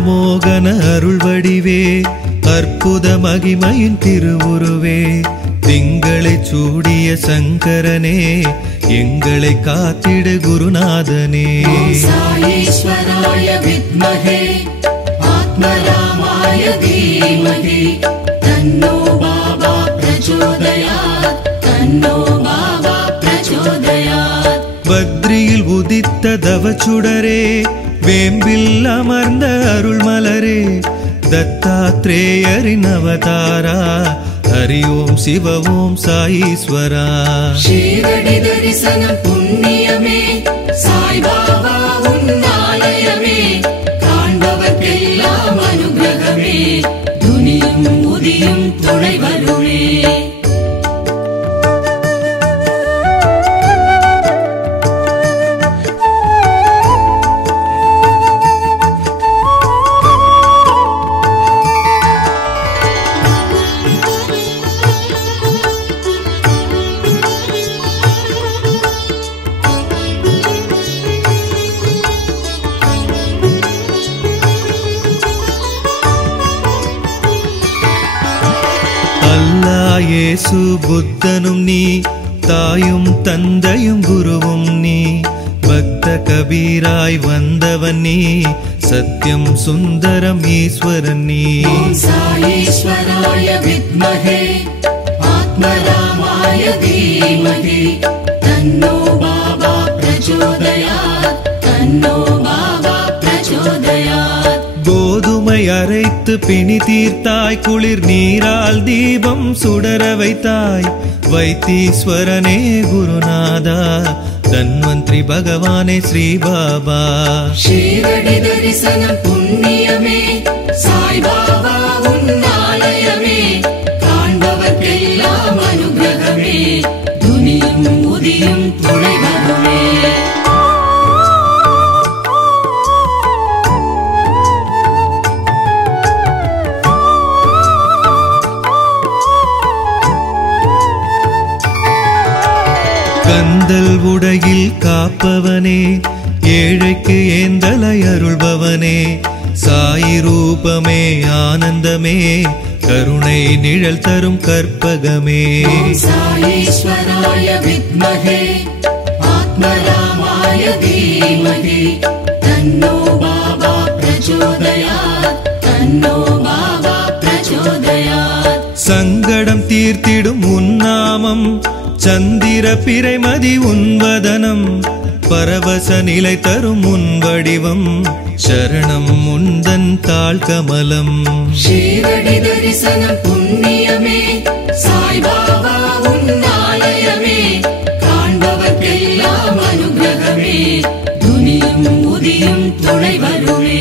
மோகன அருள் வடிவே அற்புத மகிமையின் திருவுருவே திங்களை சூடிய சங்கரனே எங்களை காத்திடு குருநாதனே சாயீஸ்வராய வித்மஹே ஆத்மராமாய தீமஹி தன்னோ பாபா பிரச்சோதயாத் தன்னோ பாபா பிரச்சோதயாத் பத்ரியில் உதித்த தவச்சுடரே வேம்பில் அமர்ந்த அருள் மலரே தத்தாத்ரேயரின் அவதாரா ஹரி ஓம் சிவ ஓம் சாயீஸ்வரா ஷீரடி தரிசனம் புண்ணியமே சாய் பாபா உன்னாலயமே காண்பவர்க்கெல்லாம் அனுகிரகமே துனியும் உதியும் துணை வருளே இயேசு புத்தனும் நீ தாயும் தந்தையும் குருவும் நீ பக்த கபீராய் வந்தவன் நீ சத்யம் சுந்தரம் ஈஸ்வரன் நீ சாயீஸ்வராய வித்மஹே ஆத்மராமாய தீமஹி தன்னோ பாபா பிரச்சோதயாத் தன்னோ பாபா பிரச்சோதயாத் கோதுமை அரைத்து பிணி தீர்த்தாய் குளிர் நீரால் தீபம் சுடர வைத்தாய் வைத்தீஸ்வரனே குருநாதா தன்வந்திரி பகவானே ஸ்ரீ பாபா ஷீரடி தரிசனம் புண்ணியமே சாய் பாபா உன்னாலயமே காண்பவர்க்கெல்லாம் அனுகிரகமே துனியும் உதியும் துணை வருளே கந்தல் உடையில் காப்பவனே ஏழைக்கு ஏந்தலை அருள்பவனே சாயி ரூபமே ஆனந்தமே கருணை நிழல் தரும் கற்பகமே சாயீஸ்வராய வித்மஹே ஆத்மராமாய தீமஹி தன்னோ பாபா பிரச்சோதயாத் தன்னோ பாபா பிரச்சோதயாத் சங்கடம் தீர்த்திடும் உன்னாமம் சந்திர பிறைமதி உன்வதனம் பரவச நிலை தரும் உன் வடிவம் சரணம் முந்தன் தாழ் கமலம் ஷீரடி தரிசனம் புண்ணியமே சாய் பாபா உன்னாலயமே காண்பவர்க்கெல்லாம் அனுகிரகமே துனியும் உதியும் துணை வருளே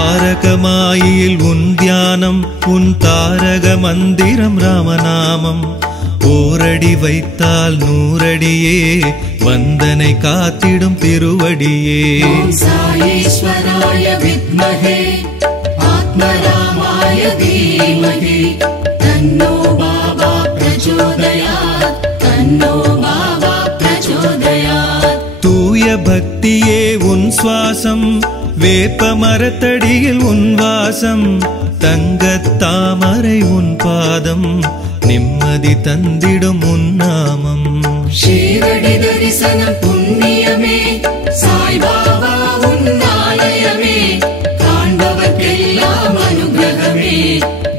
துவாரகமாயில் உன் தியானம் உன் தாரக மந்திரம் ராமநாமம் ஓரடி வைத்தால் நூறடியே வந்தனை காத்திடும் திருவடியே சாயீஸ்வராய வித்மஹே ஆத்மராமாய தீமஹி தன்னோ பாபா பிரச்சோதயாத் தன்னோ பாபா பிரச்சோதயாத் தூய பக்தியே உன் சுவாசம் வேப்ப மரத்தடியில் உன் வாசம் தங்கத் தாமரை உன் பாதம் நிம்மதி தந்திடும் உன் நாமம் ஷீரடி தரிசனம் புண்ணியமே சாய் பாபா உன்னாலயமே காண்பவர்க்கெல்லாம் அனுகிரகமே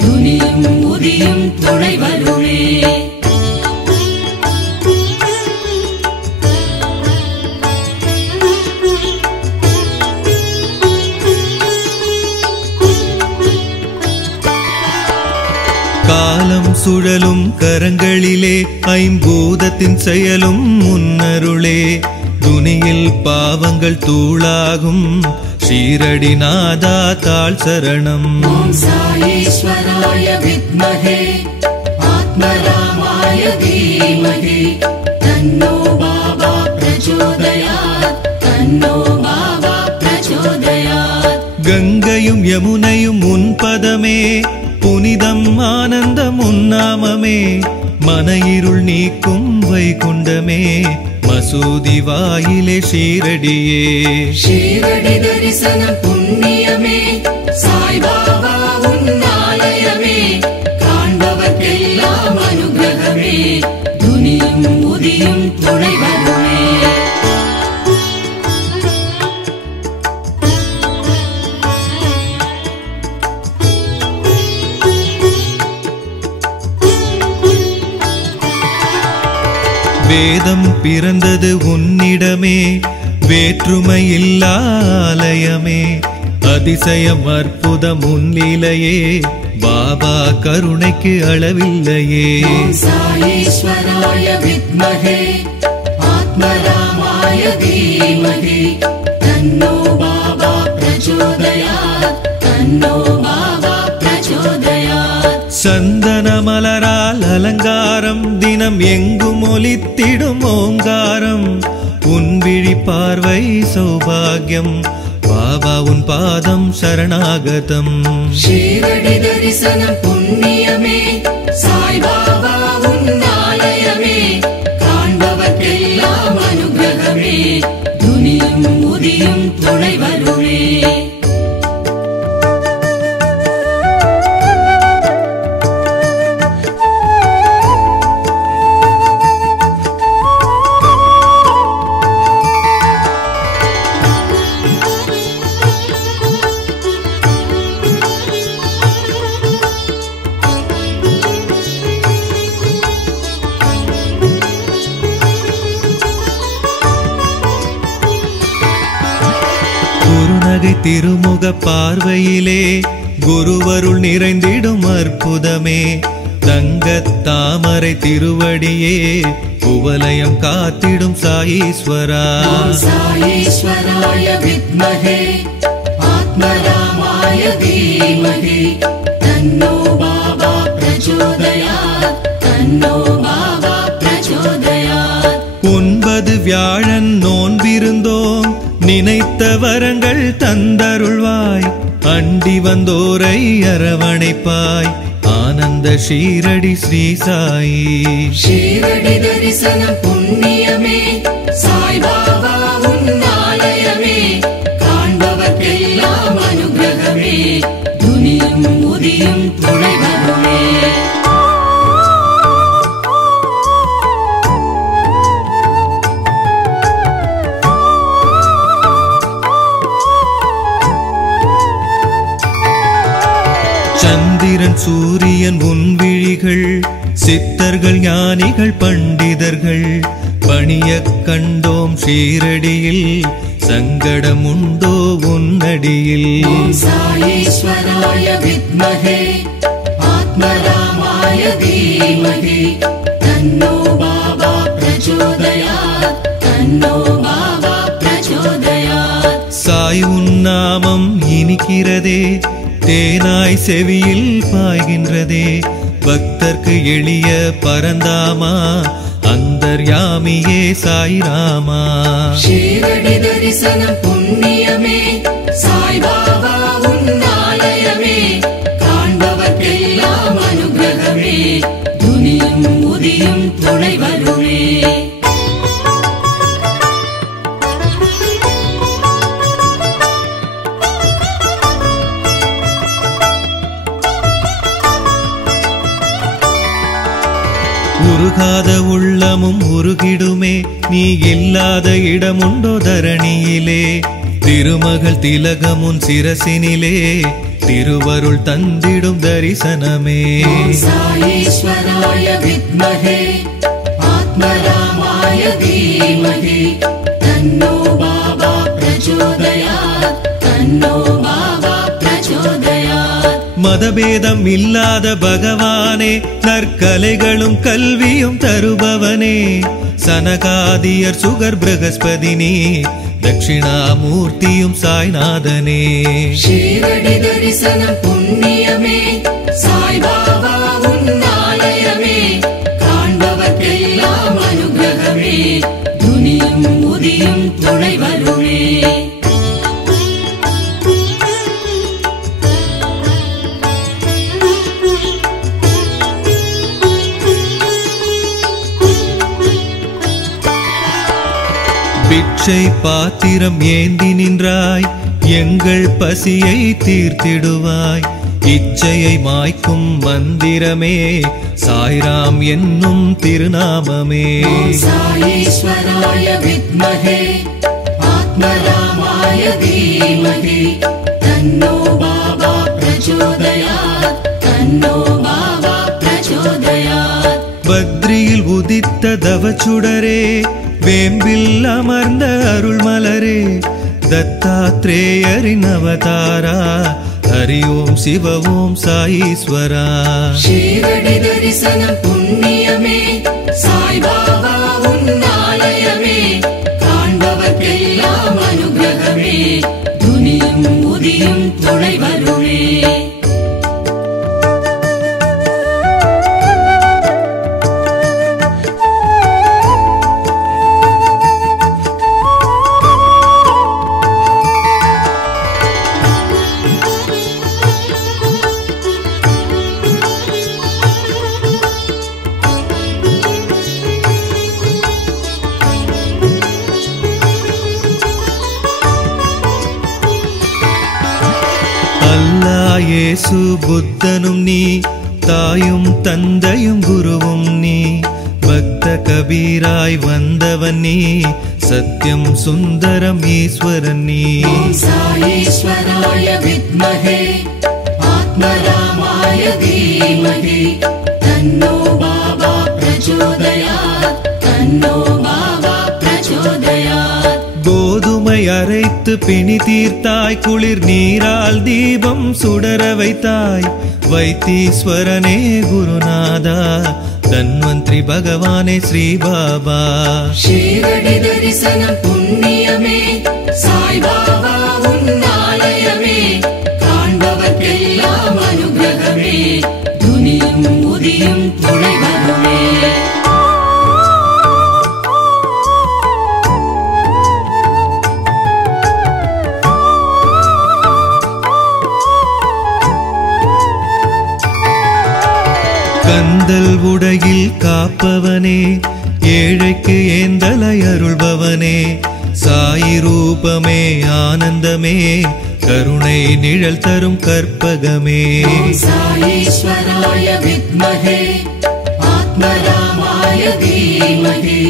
துனியும் உதியும் துணை வருளே காலம் சுழலும் கரங்களிலே ஐம்பூதத்தின் செயலும் முன்னருளே துனியில் பாவங்கள் தூளாகும் ஷீரடி நாதா தாழ் சரணம் சாயீஸ்வராய வித்மஹே ஆத்மராமாய தீமஹி தன்னோ பாபா பிரச்சோதயாத் தன்னோ பாபா பிரச்சோதயாத் கங்கையும் யமுனையும் உன் பதமே தெய்வமே மன இருள் நீக்கும் வைகுண்டமே மசூதி வாயிலே ஷீரடியே ஷீரடி தரிசனம் புண்ணியமே சாய்பாபா உன்னாலயமே காண்பவர்க்கெல்லாம் அனுகிரகமே துனியும் உதியும் துணை வருமே வேதம் பிறந்தது உன்னிடமே வேற்றுமை இல்லாலயமே அதிசயம் அற்புதம் உன்னிலையே பாபா கருணைக்கு அளவில்லையே சாயீஸ்வராய வித்மஹே ஆத்மராமாய தீமஹி தன்னோ பாபா பிரச்சோதயாத் தன்னோ பாபா பிரச்சோதயாத் சந்தன மலரால் அலங்காரம் தினம் எங்கும் ஒலித்திடும் ஓங்காரம் உன் விழி பார்வை சௌபாகியம் பாபா உன் பாதம் சரணாகதம் ஷீரடி தரிசனம் புண்ணியமே சாய்பாபா உன்னாலயமே காண்பவர்க்கெல்லாம் அனுகிரகமே துனியும் உதியும் துணை வருமே திருமுக பார்வையிலே குருவருள் நிறைந்திடும் அற்புதமே தங்கத் தாமரை திருவடியே குவலயம் காத்திடும் சாயீஸ்வரா சாயீஸ்வராய வித்மஹே ஆத்மராமாய தீமஹி தன்னோ பாபா பிரச்சோதயாத் தன்னோ பாபா பிரச்சோதயாத் 9 வியாழன் நோன்பிருந்தோம் நினைத்த வரங்கள் தந்தருள்வாய் அண்டி வந்தோரை அரவணைப்பாய் ஆனந்த ஷீரடி ஸ்ரீ சாயி ஷீரடி தரிசனம் புண்ணியமே சாய்பாபா உன்னாலயமே காண்பவர்க்கெல்லாம் அனுகிரகமே துனியும் உதியும் துணை வருமே சந்திரன் சூரியன் உன் விழிகள் சித்தர்கள் ஞானிகள் பண்டிதர்கள் பணிய கண்டோம் ஷீரடியில் சங்கடம் உண்டோ உன்னடியில் சாயீஸ்வராய வித்மஹே ஆத்மராமாய தீமஹி தன்னோ பாபா பிரச்சோதயாத் தன்னோ பாபா பிரச்சோதயாத் சாய் உன் நாமம் இனிக்கிறதே தேனாய் செவியில் பாய்கின்றதே பக்தர்க்கு எளிய பரந்தாமா அந்தர்யாமியே சாய்ராமா ஷீரடி தரிசனம் புண்ணியமே சாய்பாபா உன்னாலயமே காண்பவர்க்கெல்லாம் அனுகிரகமே துனியும் உதியும் துணை வருமே உருகாத உள்ளமும் உருகிடுமே நீ இல்லாத இடமுண்டோ தரணியிலே திருமகள் திலகமுன் சிரசினிலே திருவருள் தந்திடும் தரிசனமே சாயீஸ்வராய வித்மஹே ஆத்மராமாய தீமஹி தன்னோ பாபா பிரச்சோதயாத் தன்னோ பாபா பிரச்சோதயாத் மதபேதம் இல்லாத பகவானே நற்கலைகளும் கல்வியும் தருபவனே சனகாதியர் சுகர் பிரகஸ்பதினி தட்சிணாமூர்த்தியும் சாய்நாதனே ஷீரடி தரிசனம் புண்ணியமே சாய்பாபா உன்னாலயமே காண்பவர்க்கெல்லாம் அனுகிரகமே துனியும் உதியும் துணை வருமே பிச்சை பாத்திரம் ஏந்தி நின்றாய், எங்கள் பசியை தீர்த்திடுவாய். இச்சையை மாய்க்கும் மந்திரமே, சாய்ராம் என்னும் திருநாமமே. சாயீஸ்வராய வித்மஹே ஆத்மராமாய தீமஹி தன்னோ பாபா பிரச்சோதயாத், தன்னோ பாபா பிரச்சோதயாத். பத்ரியில் உதித்த தவச்சுடரே, வேம்பில் அமர்ந்த அருள்மலரே, தத்தாத்ரேயரின் அவதாரா, ஹரி ஓம் சிவ ஓம் சாயீஸ்வரா. ஷீரடி தரிசனம் புண்ணியமே, சாய்பாபா உன்னாலயமே, காண்பவர்க்கெல்லாம் அனுகிரகமே, துனியும் உதியும் துணை வருமே. இயேசு புத்தனும் நீ, தாயும் தந்தையும் குருவும் நீ, பக்த கபீராய் வந்தவன் நீ, சத்யம் சுந்தரம் ஈஸ்வரன் நீ. சாயீஸ்வராய வித்மஹே ஆத்மராமாய தீமஹி தன்னோ பாபா பிரச்சோதயாத், தன்னோ பாபா பிரச்சோதயாத். கோதுமை அரைத்து பிணி தீர்த்தாய், குளிர் நீரால் தீபம் சுடர வைத்தாய், வைத்தீஸ்வரனே குருநாதா, தன்வந்திரி பகவானே ஸ்ரீ பாபா. ஷீரடி தரிசனம் புண்ணியமே, சாய்பாபா உன்னாலயமே, காண்பவர்க்கெல்லாம் அனுகிரகமே, துனியும் உதியும் துணை வருமே. கந்தல் உடையில் காப்பவனே, ஏழைக்கு ஏந்தலை அருள்பவனே, சாயி ரூபமே ஆனந்தமே, கருணை நிழல் தரும் கற்பகமே. சாயீஸ்வராய வித்மஹே ஆத்மராமாய தீமஹி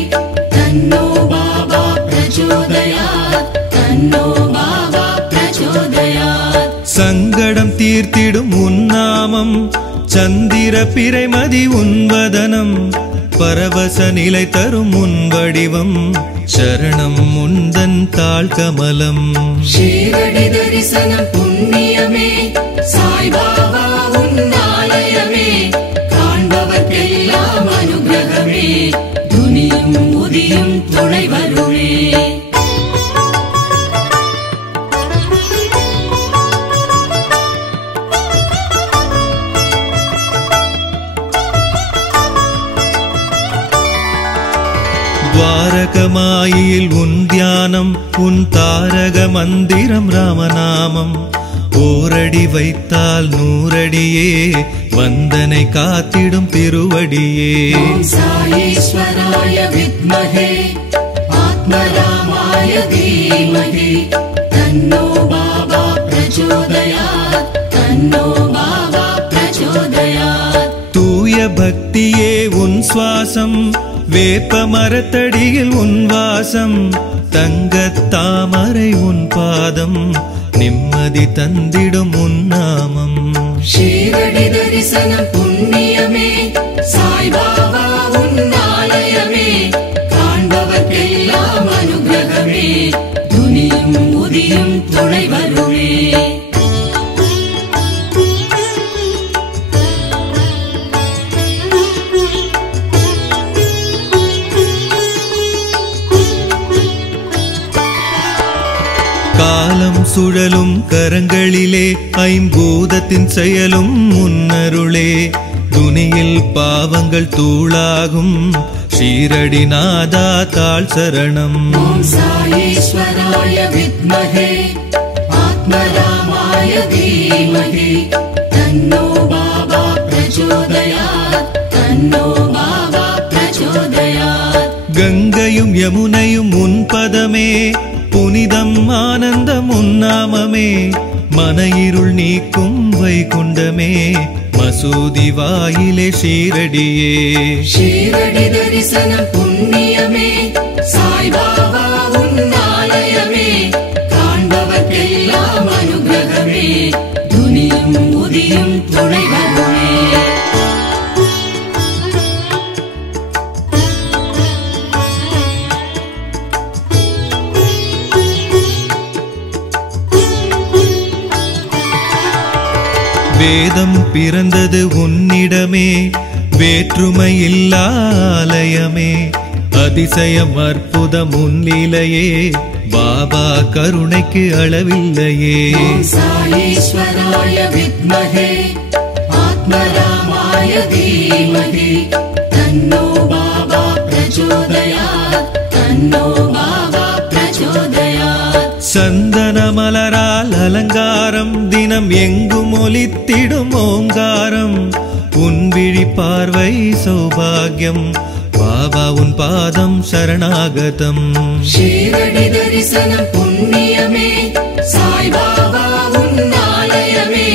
தன்னோ பாபா பிரச்சோதயாத், தன்னோ பாபா பிரச்சோதயாத். சங்கடம் தீர்த்திடும் உன்னாமம், சந்திர பிறைமதி உன்வதனம், பரவச நிலை தரும் உன் வடிவம், சரணம் முந்தன் தாழ் கமலம். ஷீரடி தரிசனம் புண்ணியமே, சாய்பாபா உன்னாலயமே, காண்பவர்க்கெல்லாம் அனுகிரகமே, துனியும் உதியும் துணை வருமே. துவாரகமாயில் உன் தியானம், உன் தாரக மந்திரம் ராமநாமம், ஓரடி வைத்தால் நூறடியே, வந்தனை காத்திடும் திருவடியே. சாயீஸ்வராய வித்மஹே ஆத்மராமாய தீமஹி தன்னோ பாபா பிரச்சோதயாத், தன்னோ பாபா பிரச்சோதயாத். தூய பக்தியே உன் சுவாசம், வேப்ப மரத்தடியில் உன் வாசம், தங்கத் தாமரை உன் பாதம், நிம்மதி தந்திடும் உன் நாமம். ஷீரடி தரிசனம் புண்ணியமே, சாய்பாபா உன்னாலயமே, காண்பவர்க்கெல்லாம் அனுகிரகமே, துனியும் உதியும் துணை வருமே. காலம் சுழலும் கரங்களிலே, ஐம்பூதத்தின் செயலும் முன்னருளே, துனியில் பாவங்கள் தூளாகும், ஷீரடி நாதா தாழ் சரணம். சாயீஸ்வராய வித்மஹே ஆத்மராமாய தீமஹி தன்னோ பாபா பிரச்சோதயாத், தன்னோ பாபா பிரச்சோதயாத். கங்கையும் யமுனையும் உன் பதமே புனிதம் ஆனந்தம் உன்னாமமே மன இருள் நீக்கும் வைகுண்டமே மசூதி வாயிலே ஷீரடியே ஷீரடி தரிசனம் புண்ணியமே சாய்பாபா உன்னாலயமே காண்பவர்க்கெல்லாம் அனுகிரகமே துனியும் உதியும் துணை வருமே வேதம் பிறந்தது உன்னிடமே வேற்றுமை இல்லாலயமே அதிசயம் அற்புதம் உன்னிலையே பாபா கருணைக்கு அளவில்லையே சாயீஸ்வராய வித்மஹே ஆத்மராமாய தீமஹி தன்னோ பாபா பிரச்சோதயாத் தன்னோ பாபா பிரச்சோதயாத் சந்தன மலரால் அலங்காரம் தினம் எங்கும் ஒலித்திடும் ஓங்காரம் உன் விழி பார்வை சௌபாகியம் பாபா உன் பாதம் சரணாகதம் ஷீரடி தரிசனம் புண்ணியமே சாய்பாபா உன்னாலயமே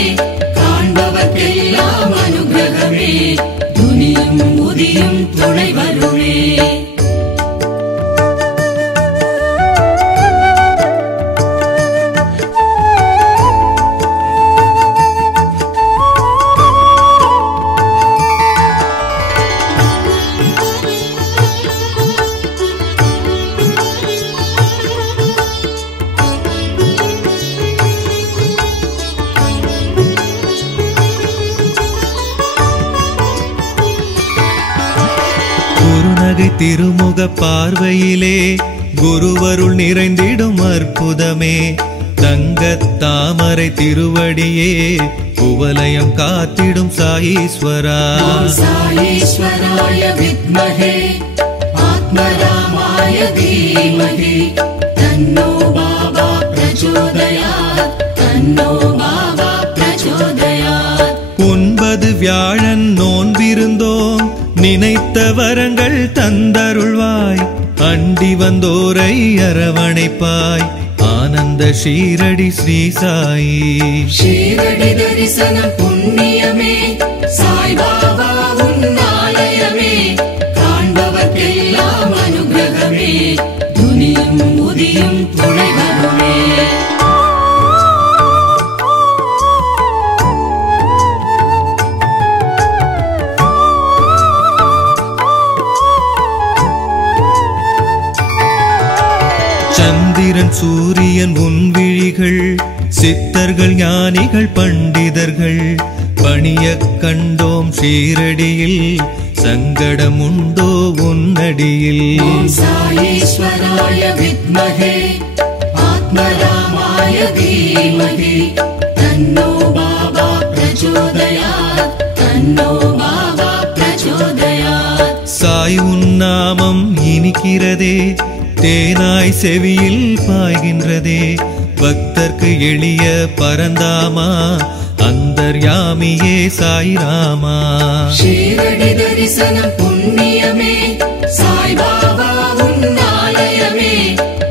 காண்பவர்க்கெல்லாம் அனுகிரகமே துனியும் உதியும் துணை வருமே திருமுக பார்வையிலே குருவருள் நிறைந்திடும் அற்புதமே தங்கத் தாமரை திருவடியே குவலயம் காத்திடும் சாயீஸ்வரா சாயீஸ்வராய வித்மஹே ஆத்மராமாய தீமஹி தன்னோ பாபா பிரச்சோதயாத் தன்னோ பாபா பிரச்சோதயாத் 9 வியாழன் நோன்பிருந்தோம் நினைத்த வரங்கள் தந்தருள்வாய் அண்டி வந்தோரை அரவணைப்பாய் ஆனந்த ஷீரடி ஸ்ரீ சாயி ஷீரடி தரிசனம் புண்ணியமே சாய்பாபா உன்னாலயமே காண்பவர்க்கெல்லாம் அனுகிரகமே துனியும் உதியும் துணை வருமே சந்திரன் சூரியன் உன் விழிகள் சித்தர்கள் ஞானிகள் பண்டிதர்கள் பணிய கண்டோம் ஷீரடியில் சங்கடம் உண்டோ உன்னடியில் சாயீஸ்வராய வித்மஹே ஆத்மராமாய தீமஹி தன்னோ பாபா பிரச்சோதயாத் தன்னோ பாபா பிரச்சோதயாத் சாய் உன்னாமம் இனிக்கிறதே தேனாய் செவியில் பாய்கின்றதே பக்தர்க்கு எளிய பரந்தாமா அந்தர்யாமியே சாய்ராமா ஷீரடி தரிசனம் புண்ணியமே சாய்பாபா உன்னாலயமே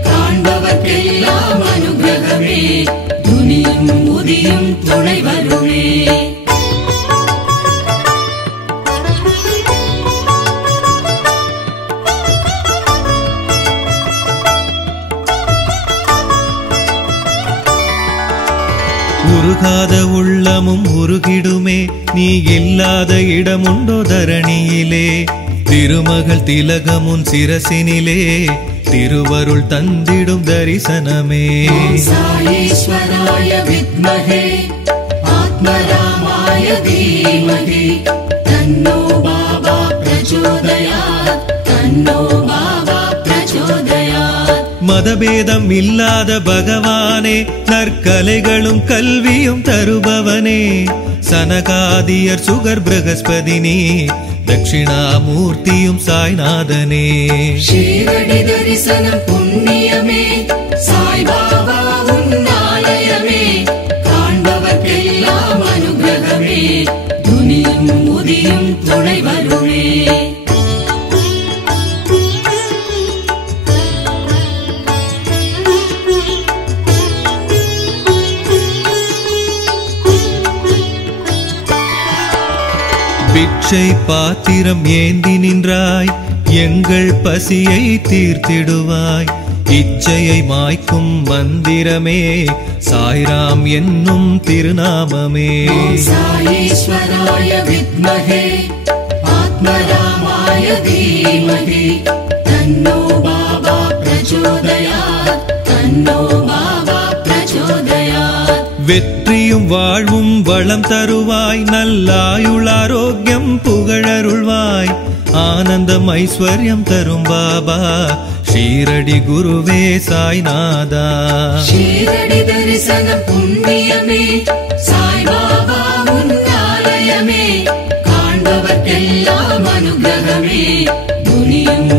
காண்பவர்க்கெல்லாம் அனுகிரகமே துனியும் உதியும் துணை வருமே உருகாத உள்ளமும் உருகிடுமே நீ இல்லாத இடமுண்டோ தரணியிலே திருமகள் திலகமுன் சிரசினிலே திருவருள் தந்திடும் தரிசனமே சாயீஸ்வராய வித்மஹே ஆத்மராமாய தீமஹி தன்னோ பாபா பிரச்சோதயாத் தன்னோ பாபா பிரச்சோதயாத் மதபேதம் இல்லாத பகவானே நற்கலைகளும் கல்வியும் தருபவனே சனகாதியர் சுகர் பிரகஸ்பதினி தட்சிணாமூர்த்தியும் சாய்நாதனே ஷீரடி தரிசனம் புண்ணியமே சாய்பாபா உன்னாலயமே காண்பவர்க்கெல்லாம் அனுகிரகமே துனியும் உதியும் துணை வருமே பிட்சை பாத்திரம் ஏந்தி நின்றாய் எங்கள் பசியை தீர்த்திடுவாய் இச்சையை மாய்க்கும் மந்திரமே சாய்ராம் என்னும் திருநாமமே சாயீஸ்வராய வித்மஹே ஆத்மராமாய தீமஹி தன்னோ பாபா பிரச்சோதயாத் தன்னோ பாபா பிரச்சோதயாத் வெற்றியும் வாழ்வும் வளம் தருவாய் நல்லாயுள் ஆரோக்கியம் புகழருள்வாய் ஆனந்தம் ஐஸ்வர்யம் தரும் பாபா ஷீரடி குருவே சாய்நாதா ஷீரடி தரிசனம் புண்ணியமே சாய் பாபா உன்னாலயமே காண்பவர்க்கெல்லாம் அனுகிரகமே துனியும்